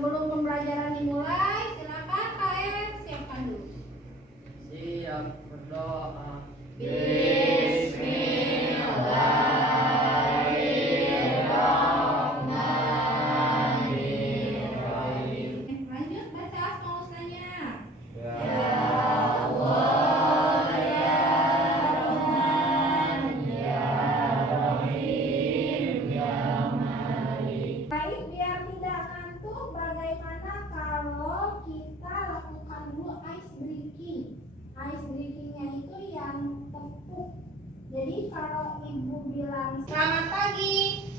sebelum pembelajaran dimulai, silakan kalian siapkan dulu. Siap, berdoa. Bismillahirrahmanirrahim. Lanjut baca asmaul husnanya. Baik, biar tidak ngantuk, bagaimana kalau kita lakukan dulu ice breaking? Ice breakingnya itu yang tepuk. Jadi kalau ibu bilang selamat pagi,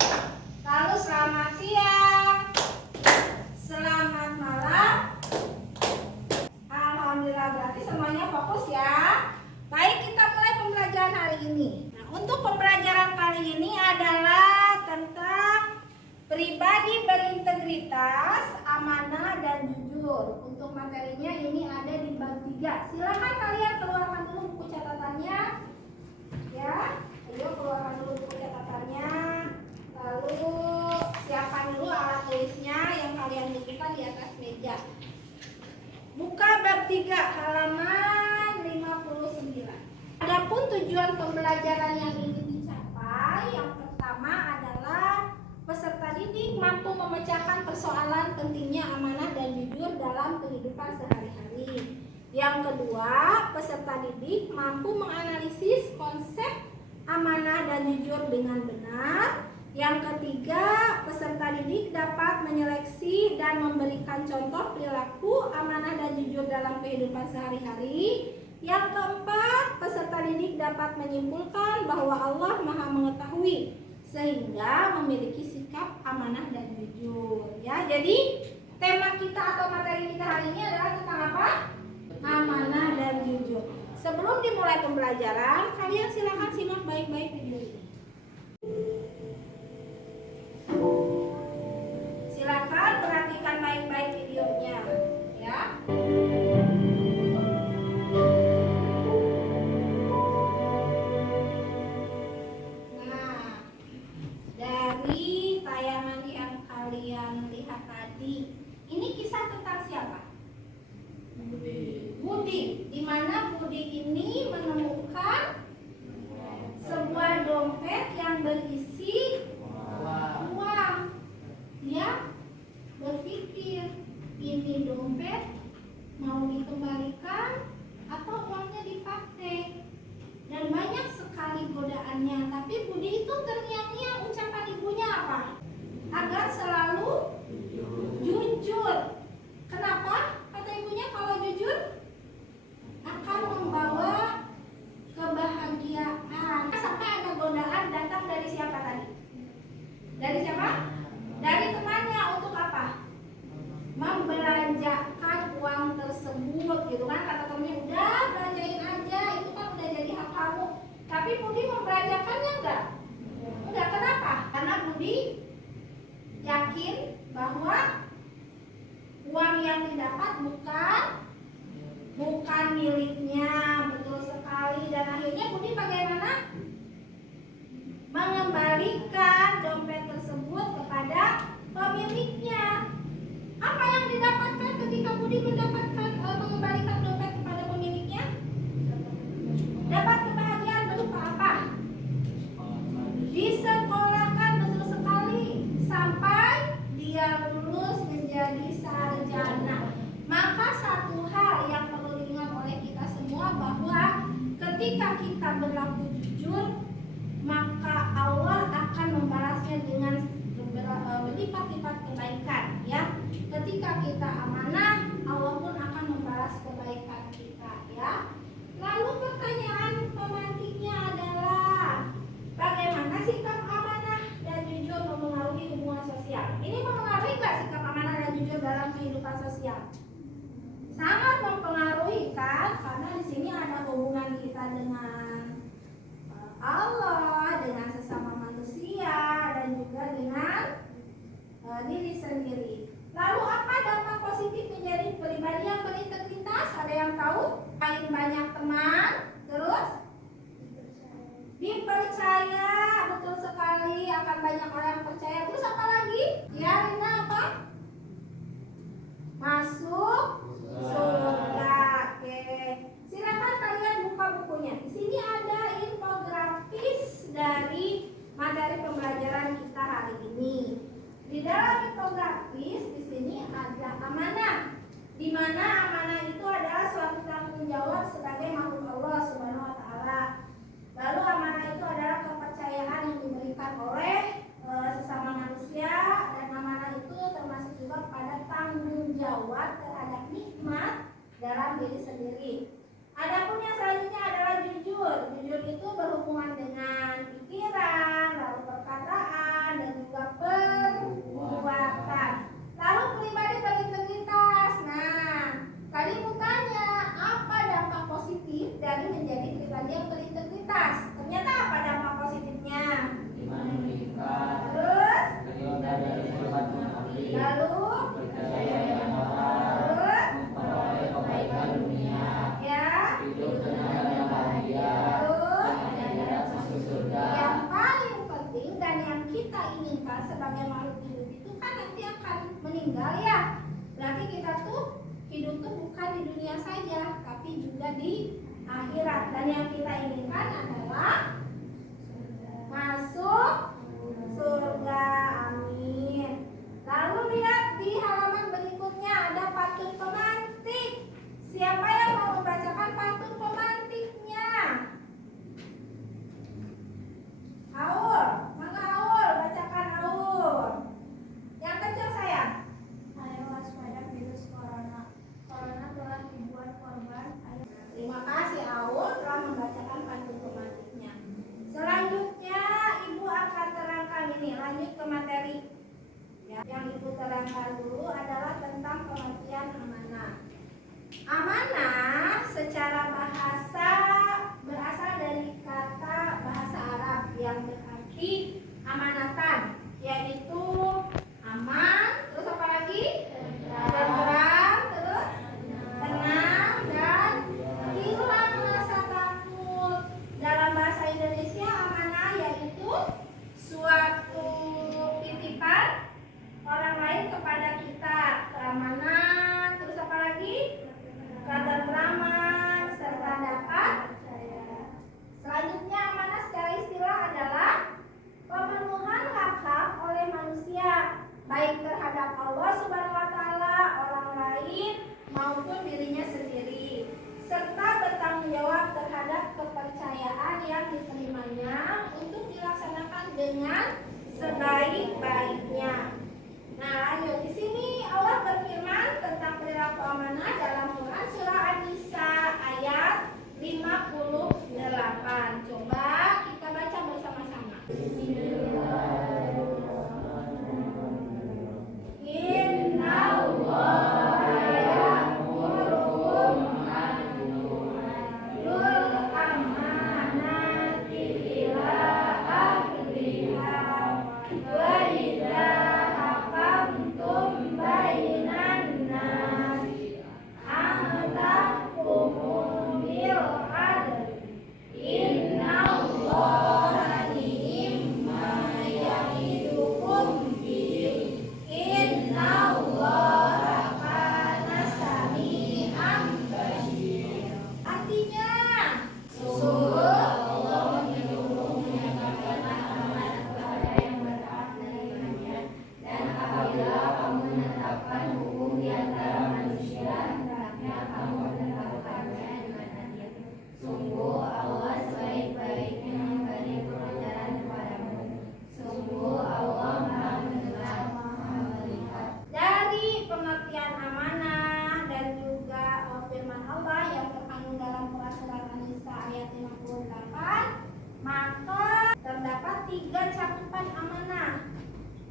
lalu selamat siang, selamat malam, alhamdulillah, berarti semuanya fokus ya. Baik, kita mulai pembelajaran hari ini. Nah, untuk pembelajaran kali ini adalah tentang pribadi berintegritas, amanah, dan jujur. Untuk materinya ini ada di bab 3. Silakan kalian keluarkan dulu buku catatannya. Ya, ayo keluarkan dulu buku catatannya. Lalu siapkan dulu alat tulisnya yang kalian butuhkan di atas meja. Buka bab 3 halaman 59. Adapun tujuan pembelajaran yang ingin dicapai, yang pertama adalah peserta didik mampu memecahkan persoalan pentingnya amanah dan jujur dalam kehidupan sehari-hari. Yang kedua, peserta didik mampu menganalisis konsep amanah dan jujur dengan benar. Yang ketiga, peserta didik dapat menyeleksi dan memberikan contoh perilaku amanah dan jujur dalam kehidupan sehari-hari. Yang keempat, peserta didik dapat menyimpulkan bahwa Allah Maha Mengetahui sehingga memiliki sikap amanah dan jujur. Ya, jadi tema kita atau materi kita hari ini adalah tentang apa? Amanah dan jujur. Sebelum dimulai pembelajaran, kalian silakan simak baik-baik video ini. Silakan perhatikan baik-baik videonya, ya. Nah, dari tayangan yang kalian lihat tadi, ini kisah tentang siapa? Budi. Di mana Budi ini menemukan sebuah dompet yang berisi uang. Dia berpikir, ini dompet mau dikembalikan atau uangnya dipakai. Dan banyak sekali godaannya. Tapi Budi itu terngiang-ngiang, ucapan ibunya apa? Agar selalu jujur. Kenapa? Kata ibunya kalau jujur akan membawa kebahagiaan. Sampai ada godaan datang dari siapa tadi? Dari siapa? Dari temannya. Untuk apa? Membelanjakan uang tersebut, gitu kan? Kata temannya, udah belanjain aja, itu kan udah jadi hak kamu. Tapi Budi membelanjakannya enggak? Enggak. Kenapa? Karena Budi yakin bahwa uang yang didapat bukan miliknya. Betul sekali. Dan akhirnya Budi bagaimana? Mengembalikan dompet tersebut kepada pemiliknya. Apa yang didapatkan ketika Budi mengembalikan dompet kepada pemiliknya? Dapat kebahagiaan berupa apa? Disekolahkan, betul sekali, sampai dia lulus menjadi sarjana. Maka satu hal yang perlu diingat oleh kita semua, bahwa ketika kita berlaku jujur, maka Allah akan membalasnya dengan berlipat-lipat kebaikan, ya. Ketika kita amanah, Allah pun akan membalas kebaikan kita, ya. Lalu pertanyaan pemantiknya adalah, bagaimana sikap amanah dan jujur mempengaruhi hubungan sosial? Ini mempengaruhi nggak sikap amanah dan jujur dalam kehidupan sosial? Sangat mempengaruhi, kan? Karena di sini ada hubungan kita dengan Allah, dengan sesama manusia, dan juga dengan diri sendiri. Lalu apa dampak positif menjadi pribadi yang berintegritas? Ada yang tahu? Paling banyak teman, terus dipercaya, betul sekali, akan banyak orang yang percaya. Terus apa lagi? Ya, Rina, apa? adalah amanah, di mana amanah itu adalah suatu tanggung jawab sebagai makhluk Allah Subhanahu wa taala. Lalu amanah itu adalah kepercayaan yang diberikan oleh sesama manusia, dan amanah itu termasuk juga pada tanggung jawab terhadap nikmat dalam diri sendiri. Adapun yang selanjutnya adalah jujur. Jujur itu berhubungan dengan pikiran, lalu perkataan, dan juga perbuatan. Lalu pribadi berintegritas. Nah, tadi bertanya apa dampak positif dari menjadi pribadi yang berintegritas. Ternyata apa dampak positifnya? Terus? Lalu? Yang paling penting dan yang kita inginkan sebagai makhluk hidup itu kan nanti akan meninggal ya. Berarti kita tuh hidup tuh bukan di dunia saja, tapi juga di akhirat. Dan yang kita inginkan adalah masuk surga. Amin. Lalu lihat di halaman berikutnya ada pantun pemantik. Siapa yang mau membacakan pantun pemantiknya? Aul, maka Aul, bacakan Aul. Yang kecil saya. Ayo waspada virus corona. Corona telah dibuat korban. Terima kasih Aul telah membacakan pantun pemantiknya. Selanjutnya Ibu akan terangkan ini, lanjut ke materi. Ya, yang Ibu terangkan dulu adalah tentang pengertian amanah. Amanah secara bahasa berasal dari kata bahasa Arab yang berarti amanatan, yaitu aman, terus apa lagi? Tenteram, terus tenang, dan hilang rasa takut. Dalam bahasa Indonesia amanah yaitu suatu titipan orang lain kepada kita, keamanan, terus apa lagi? Ketentraman serta dapat. Selanjutnya amanah secara istilah adalah pemenuhan hak-hak oleh manusia, baik terhadap Allah Subhanahu wa taala, orang lain maupun dirinya sendiri, serta bertanggung jawab terhadap kepercayaan yang diterimanya untuk dilaksanakan dengan sebaik-baiknya. Nah, lanjut di sini Allah berfirman tentang perilaku amanah dalam Quran surah An-Nisa ayat 58. Coba kita baca bersama-sama. Inna Allah ya'murukum an tu'addul amanati ila ahliha wa idza hakamtum bainan nas an tahkumu bil adl. Inna Allaha ni'ma ya'idukum bihi. Inna Allaha kana sami'an basir. Artinya, sungguh Allah menyuruh menyatakan amanah kepada yang berhak menerimanya, dan apabila kamu menetapkan hukum di antara manusia, hendaknya kamu menetapkannya dengan adil. Sungguh Allah sebaik-baiknya memberi pengajaran kepadamu. Sungguh Allah Maha mendengar, Maha melihat. Dari pengertian amanah dan juga firman Allah yang terkandung dalam Quran surah An-Nisa ayat 58, maka terdapat 3 cakupan amanah.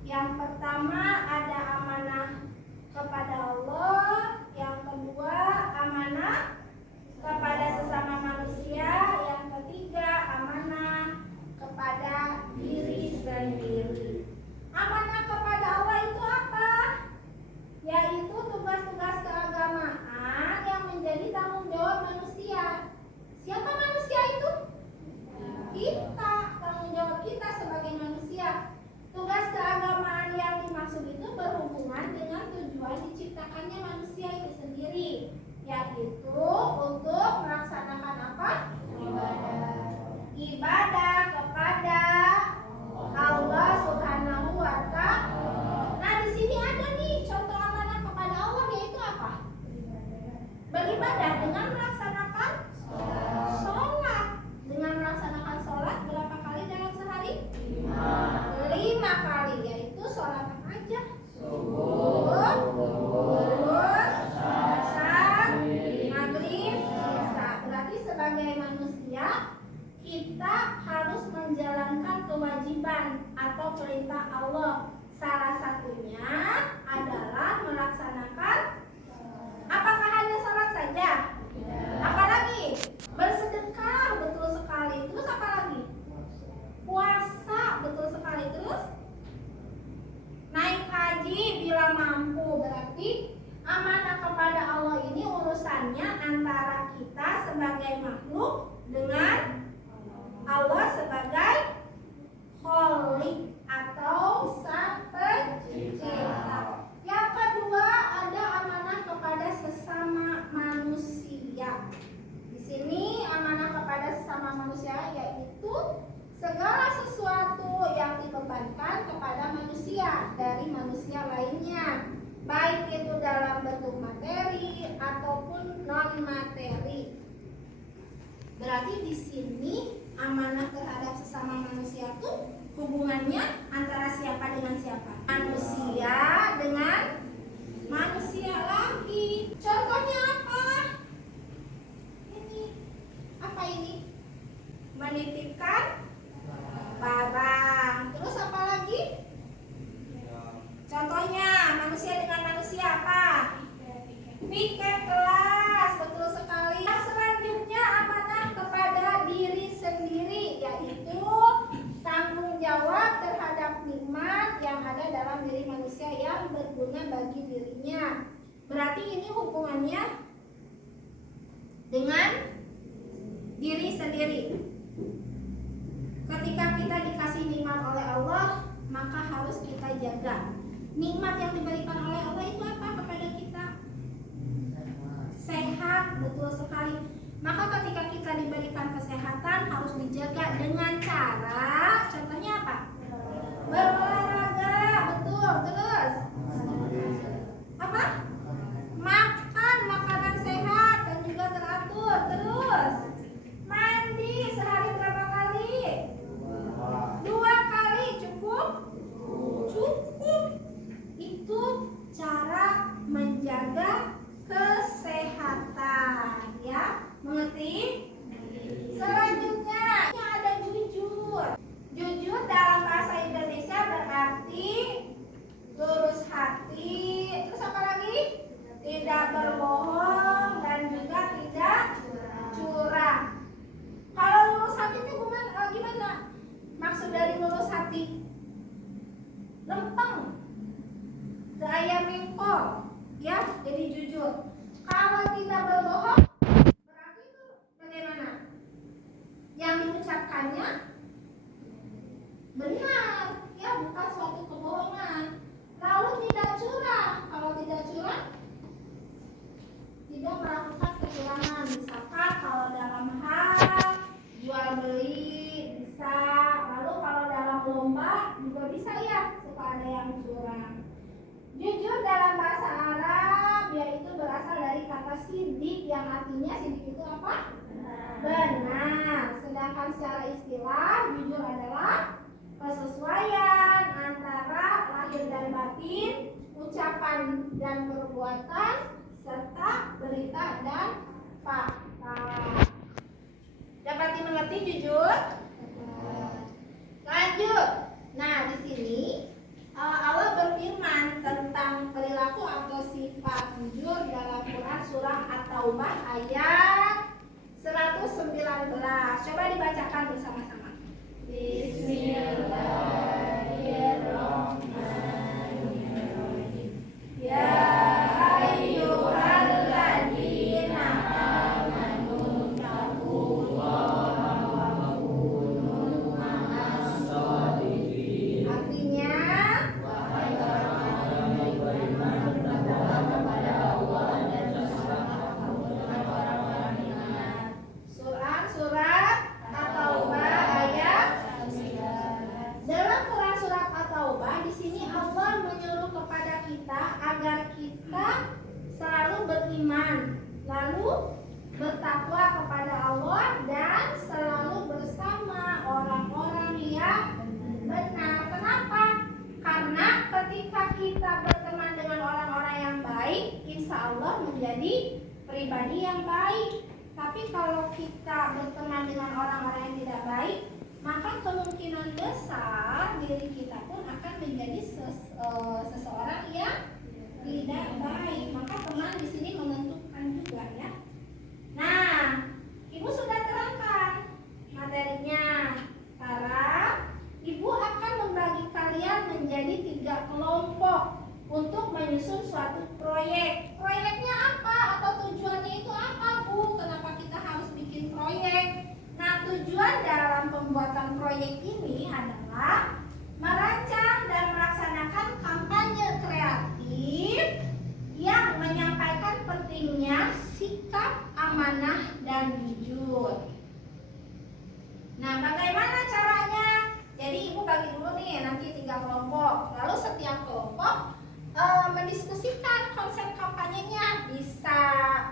Yang pertama ada amanah kepada Allah, yang kedua amanah kepada sesama manusia, yang ketiga amanah kepada diri sendiri. Amanah kepada Allah itu apa? Yaitu tugas-tugas keagamaan yang menjadi tanggung jawab manusia. Siapa manusia itu? Kita, tanggung jawab kita sebagai manusia. Tugas keagamaan yang dimaksud itu berhubungan dengan tujuan diciptakannya manusia itu sendiri, yaitu untuk melaksanakan apa? Ibadah kepada Allah Subhanahu wa taala. Nah, di sini ada nih contoh amanah kepada beribadah dengan melaksanakan sholat. Dengan melaksanakan sholat berapa kali dalam sehari? 5 kali, yaitu sholat apa aja? Subuh, asar, maghrib, isya. Berarti sebagai manusia kita harus menjalankan kewajiban atau perintah Allah. Salah satunya adalah melaksanakan, apakah hanya sholat saja? Apalagi? Bersedekah, betul sekali. Terus apa lagi? Puasa, betul sekali. Terus naik haji bila mampu. Berarti amanah kepada Allah ini urusannya antara kita sebagai makhluk dengan Allah sebagai Khalik atau Sang Pencipta. Yang kedua ada amanah kepada sesama manusia. Di sini amanah kepada sesama manusia yaitu segala sesuatu yang dibebankan kepada manusia dari manusia lainnya, baik itu dalam bentuk materi ataupun non materi. Berarti di sini amanah terhadap sesama manusia itu hubungannya antara siapa dengan siapa? Manusia dengan manusia lagi. Contohnya apa? Ini. Apa ini? Menitipkan barang. Terus apa lagi? Contohnya manusia dengan manusia apa? Piket kelas, betul sekali. Yang selanjutnya amanah kepada diri sendiri, yaitu tanggung jawab terhadap nikmat yang ada dalam diri manusia yang berguna bagi dirinya. Berarti ini hubungannya dengan diri sendiri. Ketika kita dikasih nikmat oleh Allah, maka harus kita jaga. Nikmat yang diberikan oleh Allah itu apa kepada kita? Sehat, betul sekali. Maka ketika kita diberikan kesehatan harus dijaga dengan cara, contohnya apa? Berolahraga, betul. Terus apa? Makan makanan sehat dan juga teratur. Terus mandi sehari berapa kali? 2 kali cukup? Cukup. Itu cara menjaga kesehatan, ya. Mengerti? Selanjutnya ini ada jujur. Jujur dalam bahasa Indonesia berarti lurus hati. Terus apa lagi? Tidak berbohong dan juga tidak curang. Kalau lurus hati itu gimana? Maksud dari lurus hati? Lempeng, daya mengkol, ya. Jadi jujur. Kalau tidak berbohong berarti itu bagaimana? Yang diucapkannya benar, ya, bukan suatu kebohongan. Lalu tidak curang. Kalau tidak curang, tidak melakukan kecurangan. Misalkan kalau dalam hal jual beli bisa. Lalu kalau dalam lomba juga bisa, ya, suka ada yang curang. Jujur dalam bahasa Arab yaitu berasal dari kata sidik yang artinya sidik itu apa? Benar. Sedangkan secara istilah jujur adalah kesesuaian antara lahir dan batin, ucapan dan perbuatan, serta berita dan fakta. Dapat dimengerti jujur? Lanjut. Nah, di sini Allah berfirman tentang perilaku atau sifat jujur dalam Quran surah At-Taubah ayat 119. Coba dibacakan bersama-sama. Bismillahirrahmanirrahim. Ya ayyuhalladzina amanu taqullaha wa kunu ma'as shodiqin. Artinya kepada Allah dan pribadi yang baik. Tapi kalau kita berteman dengan orang-orang yang tidak baik, maka kemungkinan besar diri kita pun akan menjadi seseorang yang tidak baik. Maka teman di sini menentukan juga ya. Nah, Ibu sudah terangkan materinya. Sekarang Ibu akan membagi kalian menjadi 3 kelompok untuk menyusun suatu proyek. Proyeknya apa atau tujuannya itu apa, Bu? Kenapa kita harus bikin proyek? Nah, tujuan dalam pembuatan proyek ini adalah merancang dan melaksanakan kampanye kreatif yang menyampaikan pentingnya sikap amanah dan jujur. Nah, bagaimana caranya? Jadi Ibu bagi dulu nih nanti 3 kelompok. Lalu setiap kelompok mendiskusikan konsep kampanyenya. Bisa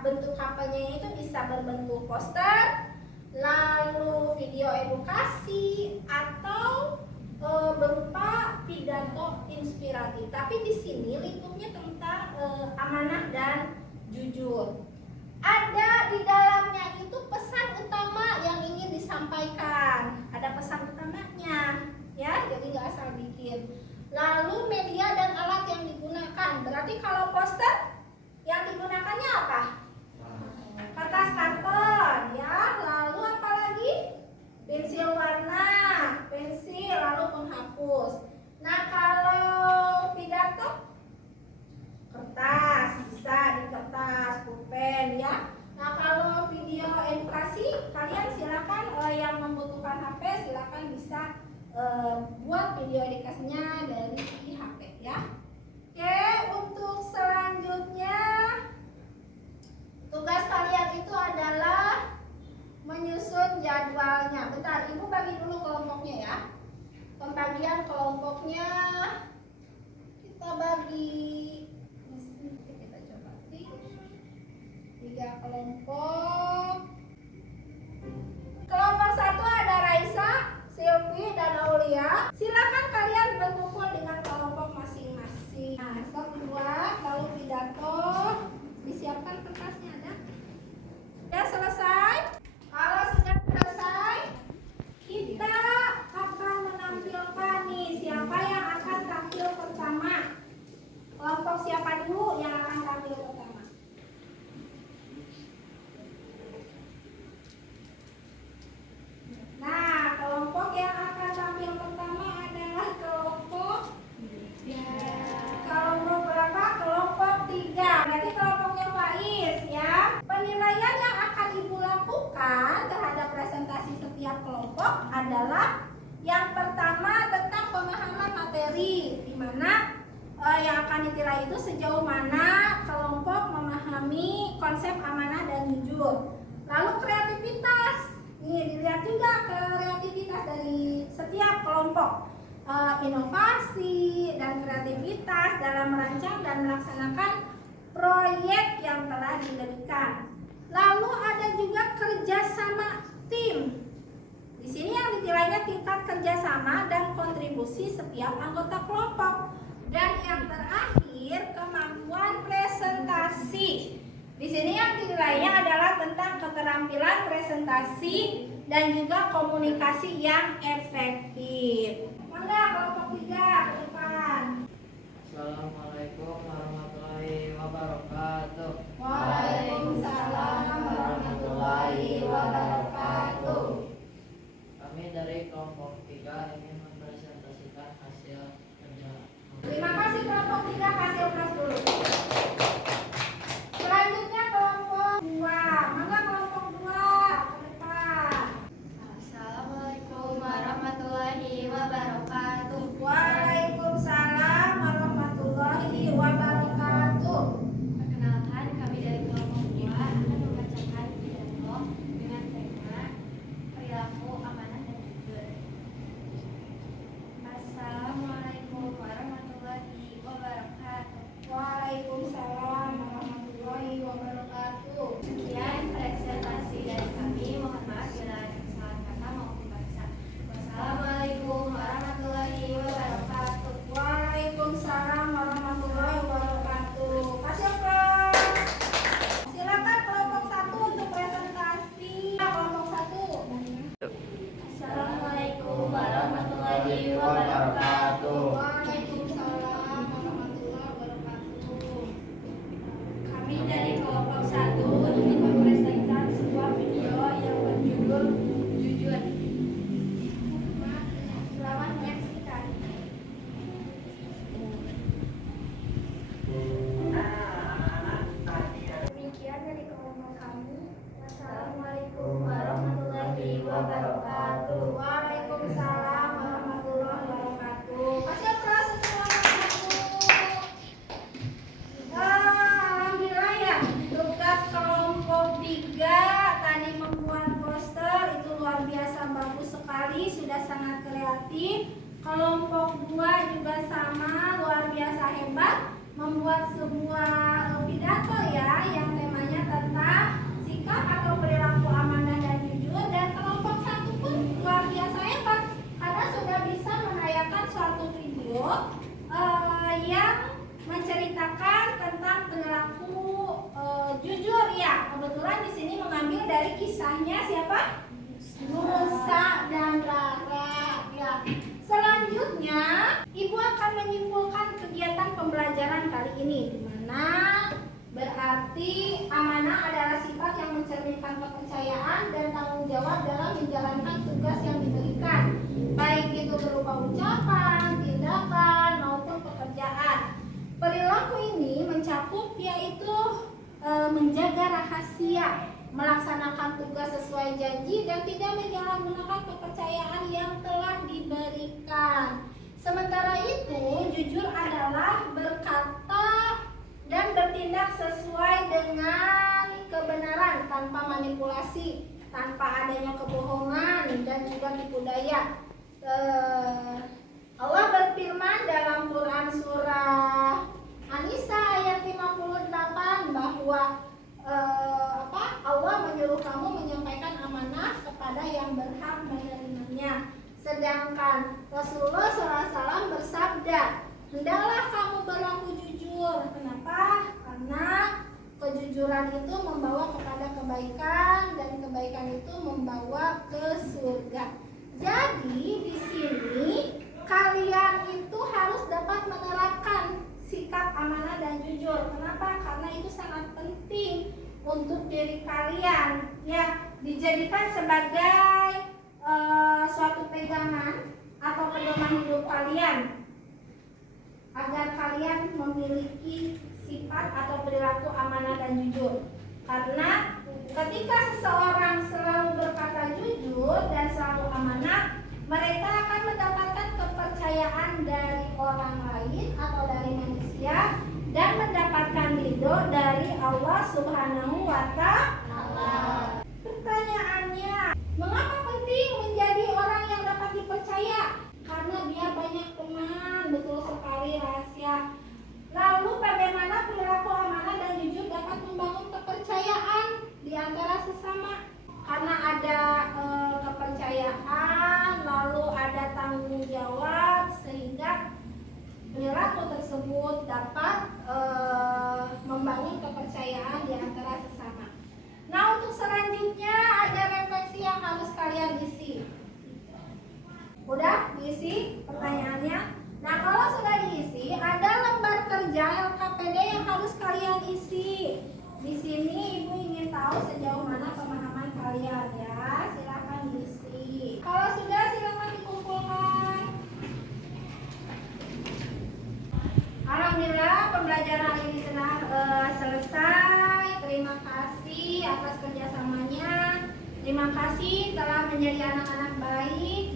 bentuk kampanyenya itu bisa berbentuk poster, lalu video edukasi, atau berupa pidato inspiratif. Tapi di sini lingkupnya tentang amanah dan jujur. Ada di dalamnya itu pesan utama yang ingin disampaikan. Ada pesan utamanya, ya. Jadi nggak asal bikin. Lalu media dan alat yang digunakan. Berarti kalau poster yang digunakannya apa? Kertas karton, ya. Lalu apa lagi? Pensil warna, pensil, lalu penghapus. Nah, kalau pidato, kertas, bisa di kertas, pulpen, ya. Nah, kalau video edukasi, kalian silakan yang membutuhkan HP silakan bisa buat video edukasinya dari HP, ya. Oke, untuk selanjutnya tugas kalian itu adalah menyusun jadwalnya. Bentar, Ibu bagi dulu kelompoknya ya. Pembagian kelompoknya kita bagi. Kita coba 3 kelompok. Kelompok 1 ada Raisa, Silvi, dan Aulia. Silakan kalian berkumpul dengan kelompok masing-masing. Nah, stop dibuat, lalu pidato. Disiapkan kertasnya ada. Sudah selesai? Kalau sudah selesai, kita akan menampilkan nih siapa yang akan tampil pertama. Kelompok siapa dulu yang akan tampil pertama? Nah, kelompok yang akan tampil pertama adalah kelompok berapa? Kelompok 3. Berarti kelompoknya Faiz, ya. Penilaian yang akan Ibu lakukan terhadap presentasi setiap kelompok adalah yang pertama tentang pemahaman materi, di mana yang akan ditilai itu sejauh mana kelompok memahami konsep amanah dan jujur. Lalu kreativitas. Nih, dilihat juga kreativitas dari setiap kelompok. Inovasi dan kreativitas dalam merancang dan melaksanakan proyek yang telah diberikan. Lalu ada juga kerjasama tim. Di sini yang ditilainya tingkat kerjasama dan kontribusi setiap anggota kelompok. Dan yang terakhir kemampuan presentasi. Di sini yang dinilainya adalah tentang keterampilan presentasi dan juga komunikasi yang efektif. Mangga kelompok 3 ke depan. Assalamualaikum warahmatullahi wabarakatuh. Waalaikumsalam warahmatullahi wabarakatuh. Kami dari kelompok 3 ingin mempresentasikan hasil kerja. Terima kasih kelompok 3, kasih kelas dulu. Selanjutnya kelompok 2. Mangga kelompok 2 ke depan. Assalamualaikum warahmatullahi wabarakatuh. Waalaikumsalam warahmatullahi wabarakatuh. Perkenalkan, hebat membuat sebuah pidato ya yang temanya tentang sikap atau perilaku amanah dan jujur, dan kelompok satu pun luar biasa hebat karena sudah bisa menayangkan suatu video yang menceritakan tentang perilaku jujur ya. Kebetulan di sini mengambil dari kisahnya siapa? Musa dan Rara ya. Selanjutnya, Ibu akan menyimpulkan kegiatan pembelajaran kali ini, di mana berarti amanah adalah sifat yang mencerminkan kepercayaan dan tanggung jawab dalam menjalankan tugas yang diberikan, baik itu berupa ucapan, tindakan, maupun pekerjaan. Perilaku ini mencakup yaitu menjaga rahasia, melaksanakan tugas sesuai janji, dan tidak menyalahgunakan kepercayaan yang telah diberikan. Sementara itu, jujur adalah berkata dan bertindak sesuai dengan kebenaran tanpa manipulasi, tanpa adanya kebohongan dan juga tipu daya. Allah berfirman dalam Quran surah An-Nisa ayat 58 bahwa Allah menyuruh kamu menyampaikan amanah kepada yang berhak menerimanya. Sedangkan Rasulullah SAW bersabda, hendaklah kamu berlaku jujur. Kenapa? Karena kejujuran itu membawa kepada kebaikan dan kebaikan itu membawa ke surga. Jadi di sini kalian itu harus dapat menerapkan sikap amanah dan jujur. Kenapa? Karena itu sangat penting untuk diri kalian ya, dijadikan sebagai suatu pegangan atau pedoman hidup kalian agar kalian memiliki sifat atau perilaku amanah dan jujur. Karena ketika seseorang selalu berkata jujur dan selalu amanah, mereka akan mendapatkan kepercayaan dari orang lain atau dari manusia dan mendapatkan ridho dari Allah Subhanahu wa Ta'ala. Pertanyaannya, mengapa penting menjadi orang yang dapat dipercaya? Karena dia banyak teman, betul sekali rahasia. Lalu bagaimana perilaku amanah dan jujur dapat membangun kepercayaan di antara sesama? Karena ada kepercayaan, lalu ada tanggung jawab, sehingga perilaku tersebut dapat membangun kepercayaan di antara sesama. Nah, untuk selanjutnya ada refleksi yang harus kalian isi. Udah diisi pertanyaannya? Nah, kalau sudah diisi, ada lembar kerja LKPD yang harus kalian isi. Di sini Ibu ingin tahu sejauh mana pemahaman kalian ya. Silakan diisi. Kalau sudah, silakan dikumpulkan. Alhamdulillah, pembelajaran hari ini telah selesai. Terima kasih atas kerjasamanya. Terima kasih telah menjadi anak-anak baik.